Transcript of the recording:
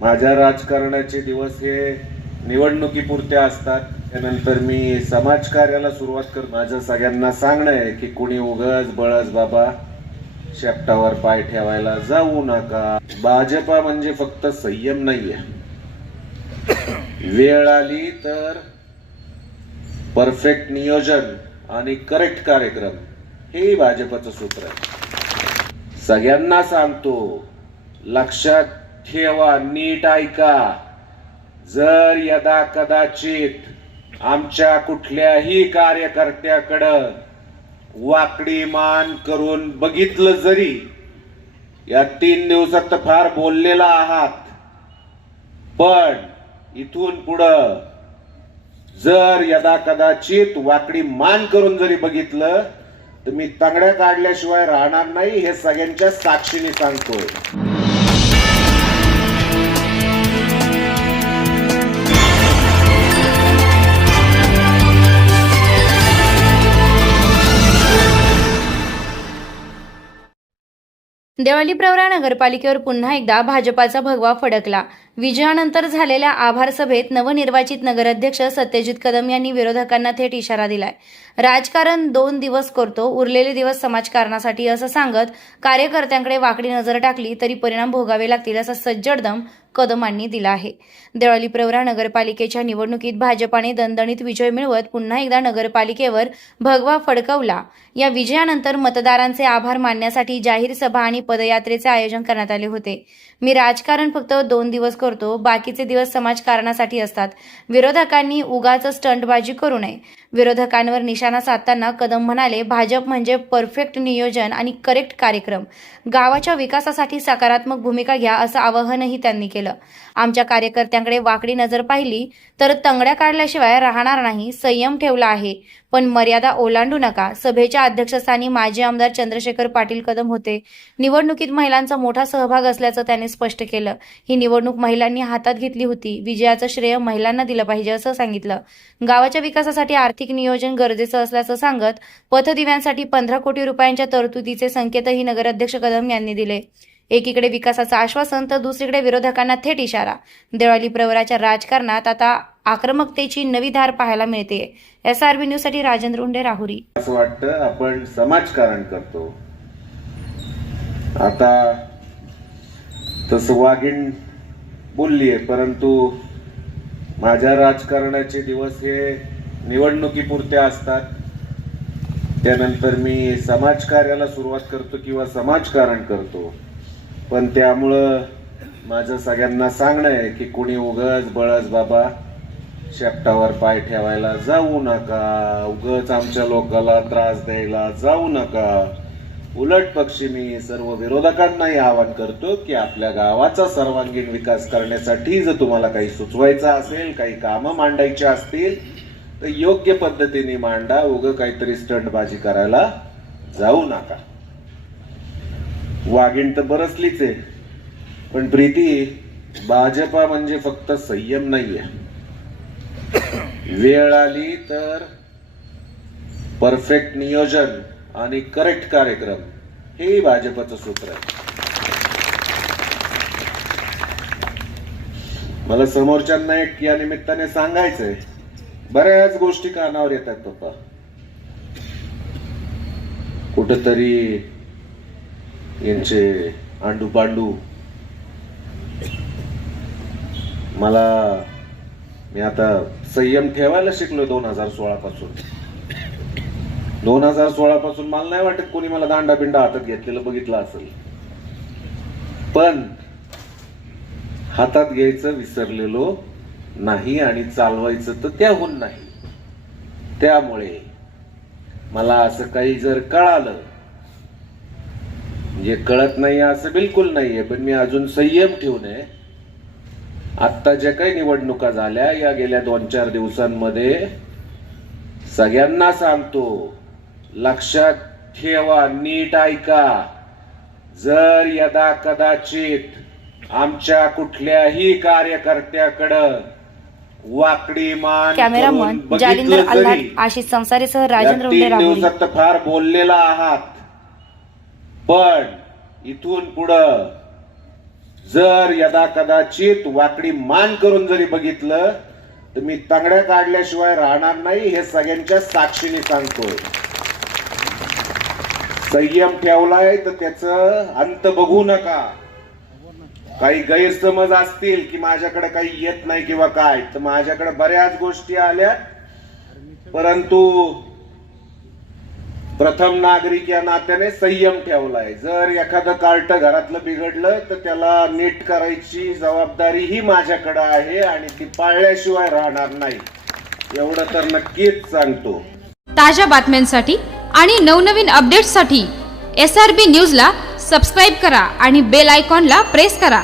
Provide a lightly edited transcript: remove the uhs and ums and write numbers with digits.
माझ्या राजकारणाचे दिवस हे निवडणुकीपुरते असतात. त्यानंतर मी समाजकार्याला सुरुवात कर. माझं सगळ्यांना सांगणं आहे की कोणी उगाच बळच बाबा शेपटावर पाय ठेवायला जाऊ नका. भाजपा म्हणजे फक्त संयम नाहीये, वेळ आली तर परफेक्ट नियोजन आणि करेक्ट कार्यक्रम हे भाजपचं सूत्र आहे. सगळ्यांना सांगतो, लक्षात ठेवा, नीट ऐका. जर यदा कदाचित आमच्या कुठल्याही कार्यकर्त्याकडं वाकडी मान करून बघितलं, जरी या 3 दिवसात तर फार बोललेला आहात, पण इथून पुढं जर यदा कदाचित वाकडी मान करून जरी बघितलं तर मी तांगड्या काढल्याशिवाय राहणार नाही, हे सगळ्यांच्या साक्षीने सांगतोय. देवळी प्रवरा नगरपालिकेवर पुन्हा एकदा भाजपाचा भगवा फडकला. विजयानंतर झालेल्या आभार सभेत नवनिर्वाचित नगराध्यक्ष सत्यजित कदम यांनी विरोधकांना थेट इशारा दिलाय. राजकारण 2 दिवस करतो, उरलेले दिवस समाजकारणासाठी असं सांगत कार्यकर्त्यांकडे वाकडी नजर टाकली तरी परिणाम भोगावे लागतील असा सज्जड दम कदमांनी दिला आहे. देवळी प्रवरा नगरपालिकेच्या निवडणुकीत भाजपाने दणदणीत विजय मिळवत पुन्हा एकदा नगरपालिकेवर भगवा फडकवला. या विजयानंतर मतदारांचे आभार मानण्यासाठी जाहीर सभा आणि पदयात्रेचे आयोजन करण्यात आले होते. मी राजकारण फक्त 2 दिवस करतो, बाकीचे दिवस समाजकारणासाठी असतात. विरोधकांनी उगाच स्टंटबाजी करू नये. विरोधकांवर निशाणा साधताना कदम म्हणाले, भाजप म्हणजे परफेक्ट नियोजन आणि करेक्ट कार्यक्रम. गावाच्या विकासासाठी सकारात्मक भूमिका घ्या असं आवाहनही त्यांनी केलं. आमच्या कार्यकर्त्यांकडे वाकडी नजर पाहिली तर तंगड्या काढल्याशिवाय राहणार नाही. संयम ठेवला आहे, पण मर्यादा ओलांडू नका. सभेच्या अध्यक्षस्थानी माजी आमदार चंद्रशेखर पाटील कदम होते. निवडणुकीत महिलांचा मोठा सहभाग असल्याचं त्यांनी स्पष्ट केलं. ही निवडणूक महिलांनी हातात घेतली होती. विजयाचं श्रेय महिलांना दिलं पाहिजे असं सांगितलं. गावाच्या विकासासाठी आर्थिक नियोजन गरजेचं असल्याचं सांगत पथदिव्यांसाठी 15 कोटी रुपयांच्या तरतुदीचे संकेतही नगराध्यक्ष कदम यांनी दिले. एकीकडे विकासाचं आश्वासन तर दुसरीकडे विरोधकांना थेट इशारा. देवळी प्रवराच्या राजकारणात आता आक्रमकतेची नवी धार पाहायला मिळते. SRB न्यूज साठी राजेंद्र उंडे, राहुरी. असं वाटतं आपण समाजकारण करतो. आता तसं वाघीण बोललीये, परंतु माझ्या राजकारणाचे दिवस हे निवडणुकीपुरते असतात. त्यानंतर मी समाजकार्याला सुरुवात करतो किंवा समाजकारण करतो. पण त्यामुळं माझं सगळ्यांना सांगणं आहे की कोणी उगाच बळच बाबा शेपटावर पाय ठेवायला जाऊ नका, उगाच आमच्या लोकांना त्रास द्यायला जाऊ नका. उलट पक्षी मी सर्व विरोधकांनाही आवाहन करतो की आपल्या गावाचा सर्वांगीण विकास करण्यासाठी जर तुम्हाला काही सुचवायचं असेल, काही कामं मांडायची असतील तर योग्य पद्धतीने मांडा. उगं काहीतरी स्टंटबाजी करायला जाऊ नका. वाघीण तर बरसलीच आहे, पण प्रीती, भाजपा म्हणजे फक्त संयम नाहीये, वेळ आली तर परफेक्ट नियोजन आणि करेक्ट कार्यक्रम हे भाजपचं सूत्र आहे. मला समोरच्यांना एक या निमित्ताने सांगायचंय, बऱ्याच गोष्टी कानावर येतात पप्पा. कुठंतरी यांचे आंडू पांडू. मी आता संयम ठेवायला शिकलो 2016 पासून. 2016 पासून मला नाही वाटत कोणी मला दांडा बिंडा हातात घेतलेलं बघितलं असेल, पण हातात घ्यायचं विसरलेलो नाही आणि चालवायचं तर त्याहून नाही. त्यामुळे मला असं काही जर कळालं, म्हणजे कळत नाही असं बिलकुल नाहीये, पण मी अजून संयम ठेवून आत्ता ज्या काही निवडणुका झाल्या या गेल्या 2-4 दिवसांमध्ये सगळ्यांना सांगतो, लक्षात ठेवा, नीट ऐका. जर यदा कदाचित आमच्या कुठल्याही कार्यकर्त्याकडं वाकडी मान कॅमेरामन जालिंदर अल्लाह, आशिष संसारीसह राजेंद्र उंडे, 3 दिवसात तर फार बोललेला आहात, पण इथून पुढं जर यदा कदाचित वाकडी मान करून जरी बघितलं तर मी तांगड्या काढल्याशिवाय राहणार नाही, हे सगळ्यांच्या साक्षीने सांगतोय. संयम ठेवलाय तर त्याचं अंत बघू नका. काही गैरसमज असतील की माझ्याकडे काही येत नाही किंवा काय, तर माझ्याकडे बऱ्याच गोष्टी आल्या, परंतु प्रथम नागरिक या नात्याने संयम ठेवलाय. जर एखादं कार्ट घरातलं बिघडलं तर त्याला नीट करायची जबाबदारी ही माझ्याकडे आहे आणि ती पाळल्याशिवाय राहणार नाही, एवढं तर नक्कीच सांगतो. ताज्या बातम्यांसाठी आणि नवनवीन अपडेट्ससाठी SRB न्यूजला सबस्क्राईब करा आणि बेल आयकॉनला प्रेस करा.